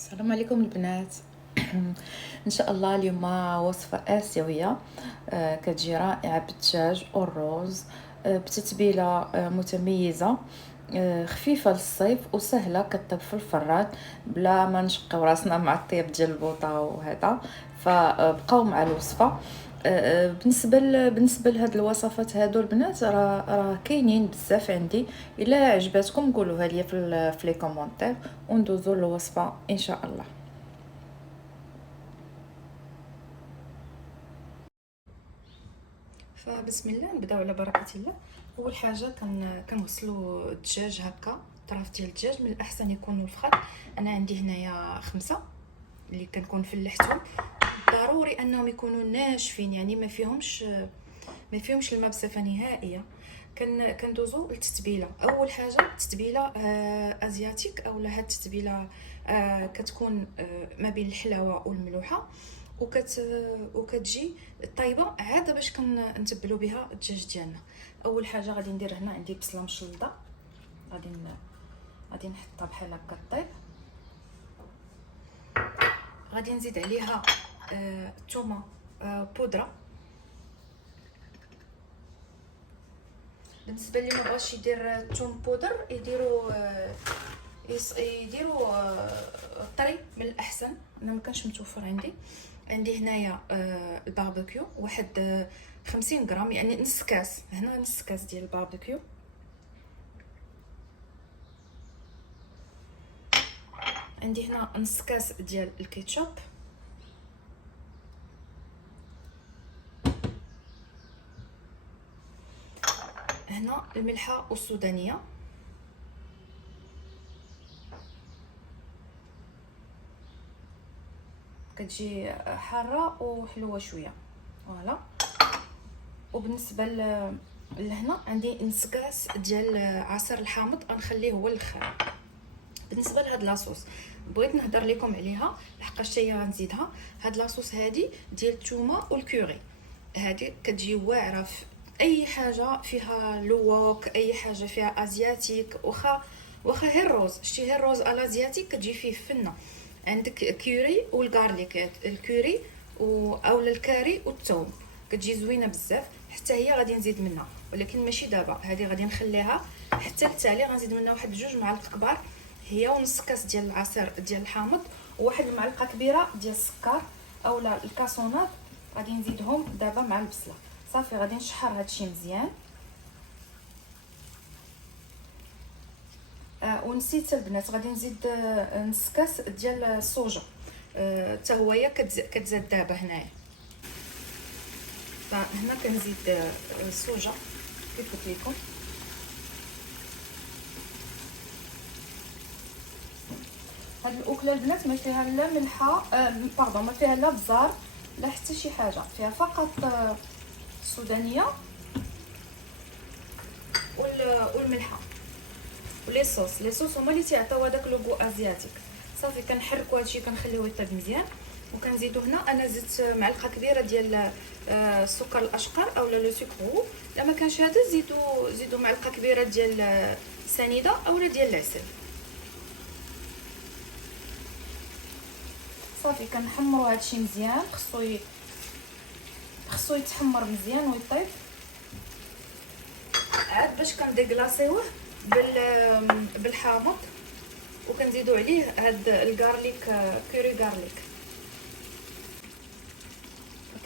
السلام عليكم البنات. ان شاء الله اليوم وصفه اسيويه كتجي رائعه بالدجاج والرز، بتتبيله متميزه، خفيفه للصيف وسهله كطيب في الفران بلا ما نشقيو راسنا مع الطياب ديال البوطه وهذا. فبقاو مع الوصفه. بالنسبه لهاد الوصفات هادو البنات راه كاينين بزاف عندي. الا عجباتكم قولوها لي في لي كومونتير وندوزو الوصفه ان شاء الله. فبسم الله نبداو على بركه الله. اول حاجه كنغسلوا الدجاج هكا، طراف ديال الدجاج من الاحسن يكونوا الفخاد. انا عندي هنايا 5 اللي كنكون فلحتهم. ضروري انهم يكونوا ناشفين، يعني ما فيهمش الماء بصفه نهائيه. كندوزو للتتبيله. اول حاجه تتبيله ازياتيك اولا هاد التتبيله كتكون ما بين الحلاوه والملوحه، وكتجي طيبه عاد باش كنتبلوا بها الدجاج ديالنا. اول حاجه غادي ندير هنا عندي بصله مشلضه، غادي نحطها بحال هكا طيب. غادي نزيد عليها الثومه بودره. بالنسبه اللي ما بغاش يدير الثوم بودر يديروا طري من الاحسن. انا ما كانش متوفر عندي هنايا الباربيكيو واحد 50 غرام، يعني نص كاس. هنا نص كاس ديال الباربيكيو. عندي هنا نص كاس ديال الكيتشوب. هنا الملحه السودانيه. كتجي حاره وحلوه شويه فوالا. وبالنسبه لهنا عندي نص كاس ديال عصير الحامض، غنخليه هو الاخر. بالنسبه لهاد لاصوص بغيت نهضر لكم عليها لحقاش هي غنزيدها. هاد لاصوص هادي ديال الثومه والكوري، هادي كتجي واعره في اي حاجه فيها لوك، اي حاجه فيها ازياتيك. واخا غير الروز، شتي غير الروز الازياتيك كتجي فيه فنه. عندك كوري والغارليك، الكوري اولا الكاري والثوم كتجي زوينه بزاف. حتى هي غادي نزيد منها، ولكن ماشي دابا، هذه غادي نخليها حتى التالي. غنزيد منها واحد 2 معالق كبار هي، ونص كاس ديال العصير ديال الحامض، وواحد المعلقه كبيره ديال السكر اولا الكاسونات غادي نزيدهم دابا مع البصله. صافي غادي نشحر هادشي مزيان. ونسيت البنات غادي نزيد نص كاس ديال الصوجا، حتى هويا كتزاد دابا هنايا. فهنا كنزيد الصوجا كيف قلت لكم. هاد الاكله البنات ما فيها لا ملحه باردون، ما فيها لا بزار لا حتى شي حاجه، فيها فقط السودانيه والملحه ولي صوص هما اللي تيعطيو هذاك لوغو ازياتيك. صافي كنحركوا هادشي كنخليوه يطيب مزيان. وكنزيدو هنا انا زدت معلقه كبيره ديال السكر الاشقر اولا لو سكرو. لما كانش هذا زيدوا معلقه كبيره ديال سنيده اولا ديال العسل. صافي كنحمروا هادشي مزيان، خصو يتحمر مزيان ويطيب عاد باش كنديكلاصيوه بالحامض. وكنزيدوا عليه هاد الغارليك، كوري غارليك.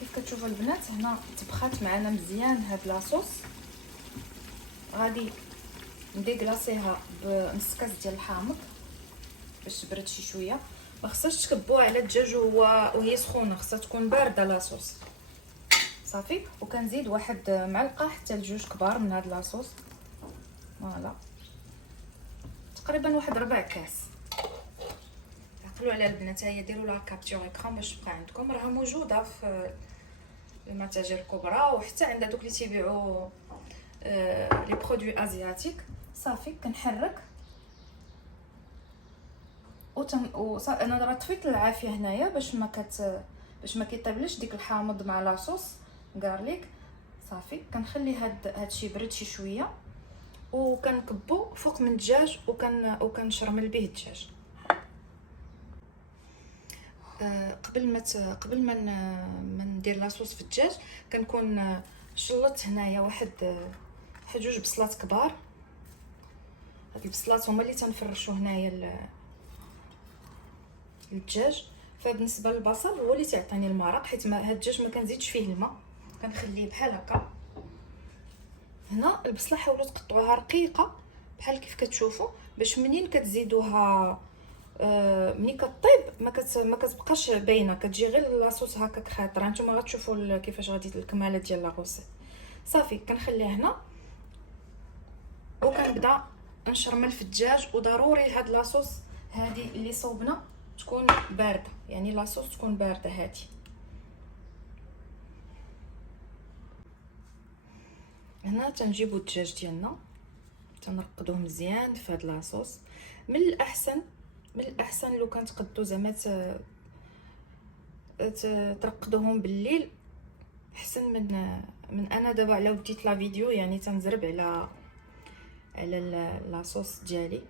كيف كتشوفوا البنات هنا طبخات معنا مزيان هاد لاصوص. غادي نديكلاصيها بنص كاس ديال الحامض باش تبرد شي شويه. ما خصهاش تكبوها على الدجاج وهي سخونه، خصها تكون بارده لاصوص. صافي وكنزيد واحد معلقه حتى ل2 كبار من هاد لاصوص فوالا، تقريبا واحد 4 كاس. عقلوا على البنات، هيا ديروا لها كابتور اكران باش تبقى عندكم، راها موجوده في المتاجر الكبرى وحتى عند دوك اللي تيبيعوا لي برودوي ازياتيك. صافي كنحرك انا دابا طفيت العافيه هنايا باش ما كيطيبليش ديك الحامض مع لاصوص غارليك. صافي كنخلي هادشي برد شي شويه وكنكبو فوق من الدجاج وكنشرمل به الدجاج. قبل ما ندير لاصوص في الدجاج كنكون شلطت هنايا واحد جوج بصلات كبار. هاد البصلات هما اللي تنفرشوا هنايا الدجاج. فبالنسبه للبصل هو اللي تعطيني المرق، حيت هاد الدجاج ما كنزيدش فيه الماء، كنخليه بحال هكا. هنا البصله حاولوا تقطعوها رقيقه بحال كيف كتشوفوا، باش منين كتزيدوها ملي كطيب ما كتبقاش باينه، كتجي غير لاصوص هكاك خاطره. نتوما غتشوفوا كيفاش غادي الكماله ديال لاغوسيت. صافي كنخليه هنا وكنبدا نشرمل في الدجاج. وضروري هاد لاصوص هادي اللي صوبنا تكون بارده، يعني لاصوص تكون بارده هادي. هنا تنجيبو الدجاج ديالنا تنرقدوه مزيان في هاد لاصوص. من الاحسن لو كان تقدو زعما ترقدوهم بالليل احسن من انا دابا على وديت لا فيديو، يعني تنزرب على لاصوص ديالي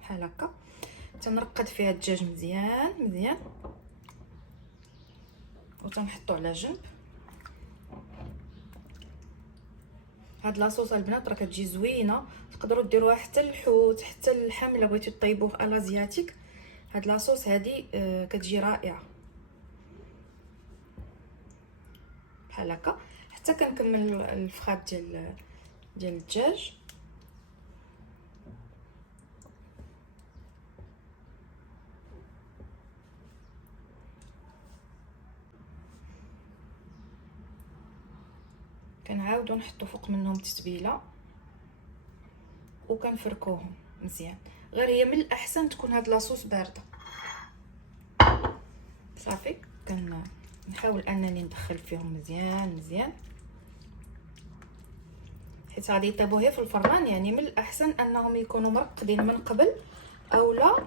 بحال هكا. تنرقد فيها الدجاج مزيان وتنحطو على جنب. هاد لاصوص البنات راه كتجي زوينه، تقدروا ديروها حتى الحوت حتى اللحم الا بغيتو طيبوه الازياتيك. هاد لاصوص هادي كتجي رائعه بحال هكا. حتى كنكمل الفخاد ديال الدجاج. كنعاودو نحطو فوق منهم تتبيله وكنفركوهم مزيان. غير هي من الاحسن تكون هاد لاصوص بارده. صافي كنحاول انني ندخل فيهم مزيان حيت غادي يطيبوا هي في الفران. يعني من الاحسن انهم يكونوا مرقدين من قبل، او لا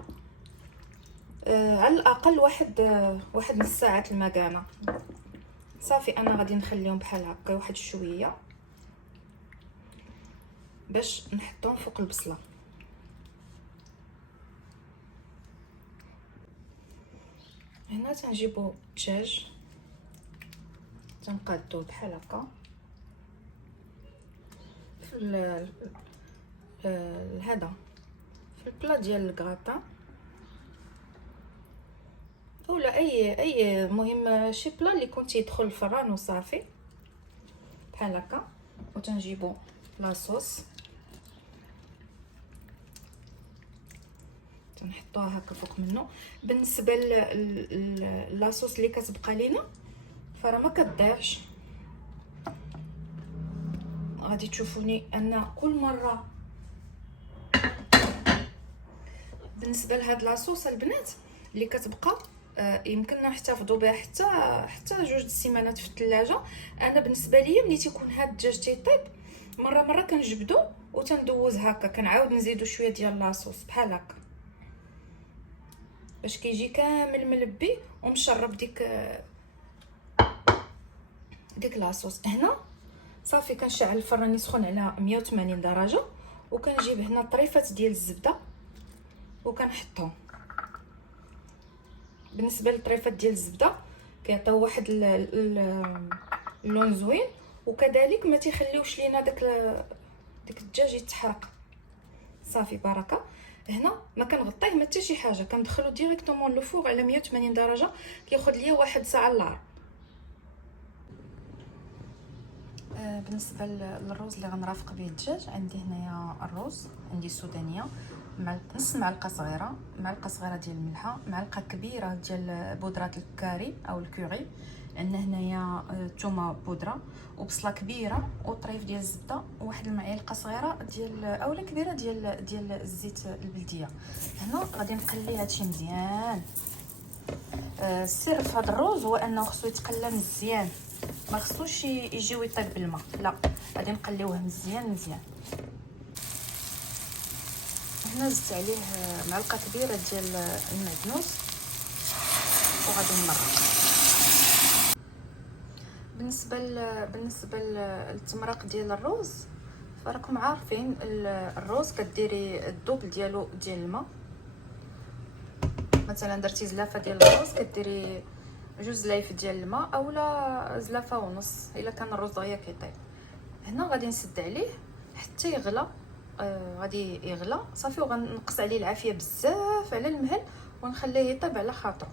على الاقل واحد نص ساعه المكانه. صافي انا غادي نخليهم بحال هكا واحد شويه باش نحطهم فوق البصله. هنا تنجيبو الدجاج تنقادوه بحال هكا في هذا في البلا ديال الكراطان، اولا اي مهم شي بلا اللي كنت يدخل الفران وصافي بحال هكا. وتنجيبو لاصوص تنحطوها هكا فوق منه. بالنسبه لاصوص اللي كتبقى لينا فراه ما كتضيعش. غادي تشوفوني ان كل مره بالنسبه لهاد لاصوص البنات اللي كتبقى يمكننا نحتفظوا بها حتى 2 السيمانات في الثلاجه. انا بالنسبه لي ملي تيكون هاد الدجاج تيطيب مره كنجبدو وتندوز هكا، كنعاود نزيدو شويه ديال لاصوص بحال هكا باش كيجي كامل ملبي ومشرب ديك لاصوص. هنا صافي كنشعل الفران يسخن على 180 درجه وكنجيب هنا طريفات ديال الزبده وكنحطهم. بالنسبه للطريفات ديال الزبده كيعطيو واحد اللون زوين، وكذلك ما تيخليوش لينا داك الدجاج يتحرق. صافي بركه. هنا ما كنغطيه ما حتى شي حاجه، كندخلو ديريكتومون لو فوغ على 180 درجه، كياخذ ليا 1 ساعه الا ربع. بالنسبه للروز اللي غنرافق به الدجاج، عندي هنايا الروز، عندي سودانيه، نص معلقه صغيره ديال الملحه، معلقه كبيره ديال بودره الكاري او الكوري، عندنا هنايا ثومه بودره وبصله كبيره وطريف ديال الزبده وواحد المعلقه صغيره ديال اولا كبيره ديال الزيت البلديه. هنا غادي نقلي هادشي مزيان. السر في هذا الروز هو انه خصو يتقلى مزيان، ما خصوش يجيو يطيب بالماء، لا غادي نقليوه مزيان. هنا زدت عليه معلقه كبيره ديال المعدنوس وغادي نمرق. بالنسبه للتمرق ديال الروز فراكم عارفين الروز كديري الدوبل ديالو ديال الماء، مثلا درتي زلافه ديال الرز كديري 2 زلايف ديال الماء اولا زلافه ونص الا كان الرز دغيا كيطيب. هنا غادي نسد عليه حتى يغلى. غادي يغلى صافي، وغنقص عليه العافيه بزاف على المهل ونخليه يطيب على خاطره.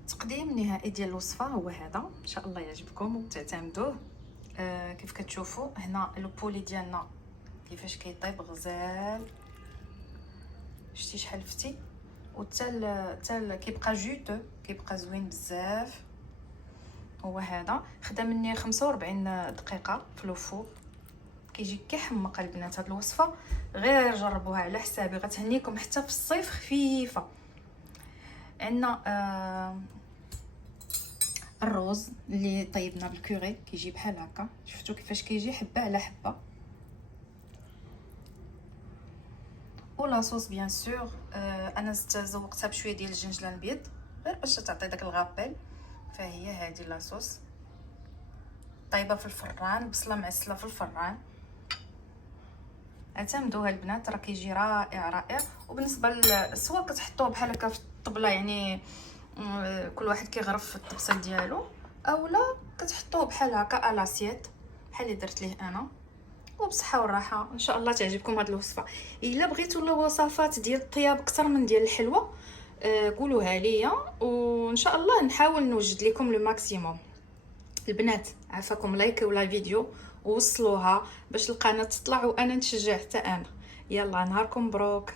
التقديم النهائي ديال الوصفه هو هذا، ان شاء الله يعجبكم وتعتمدوه. كيف كتشوفوا هنا البولي ديالنا كيفاش كيطيب غزال، شتي شحال فتي، وحتى كيبقى جوتو، كيبقى زوين بزاف. هو هذا خدا مني 45 دقيقه في الفور، كيجي كيحمق البنات. هاد الوصفه غير جربوها على حسابي، غتهنيكم حتى في الصيف خفيفه. عندنا الرز اللي طيبنا بالكوري كيجي بحال هكا، شفتوا كيفاش كيجي حبه على حبه. ولا صوص بيان سور، انا زوقتها بشويه ديال الجنجله البيض غير باش تعطي داك الغابيل. فهي هذه لاصوص طيبه في الفران، بصله معسله في الفران. اعتمدوها البنات، راه كيجي رائع رائع. وبالنسبه سواء كتحطوه بحال هكا في الطبله، يعني كل واحد كيغرف في الطبسيل ديالو، اولا كتحطوه بحال هكا الاسيت بحال اللي درت ليه انا. وبصحه والراحه، ان شاء الله تعجبكم هذه الوصفه. الا بغيتوا الوصفات ديال الطياب اكثر من ديال الحلوه قولوها ليا، وان شاء الله نحاول نوجد لكم لو ماكسيموم. البنات عافاكم لايكيو لا فيديو ووصلوها باش القناه تطلع وانا نتشجع حتى انا. يلا نهاركم مبروك.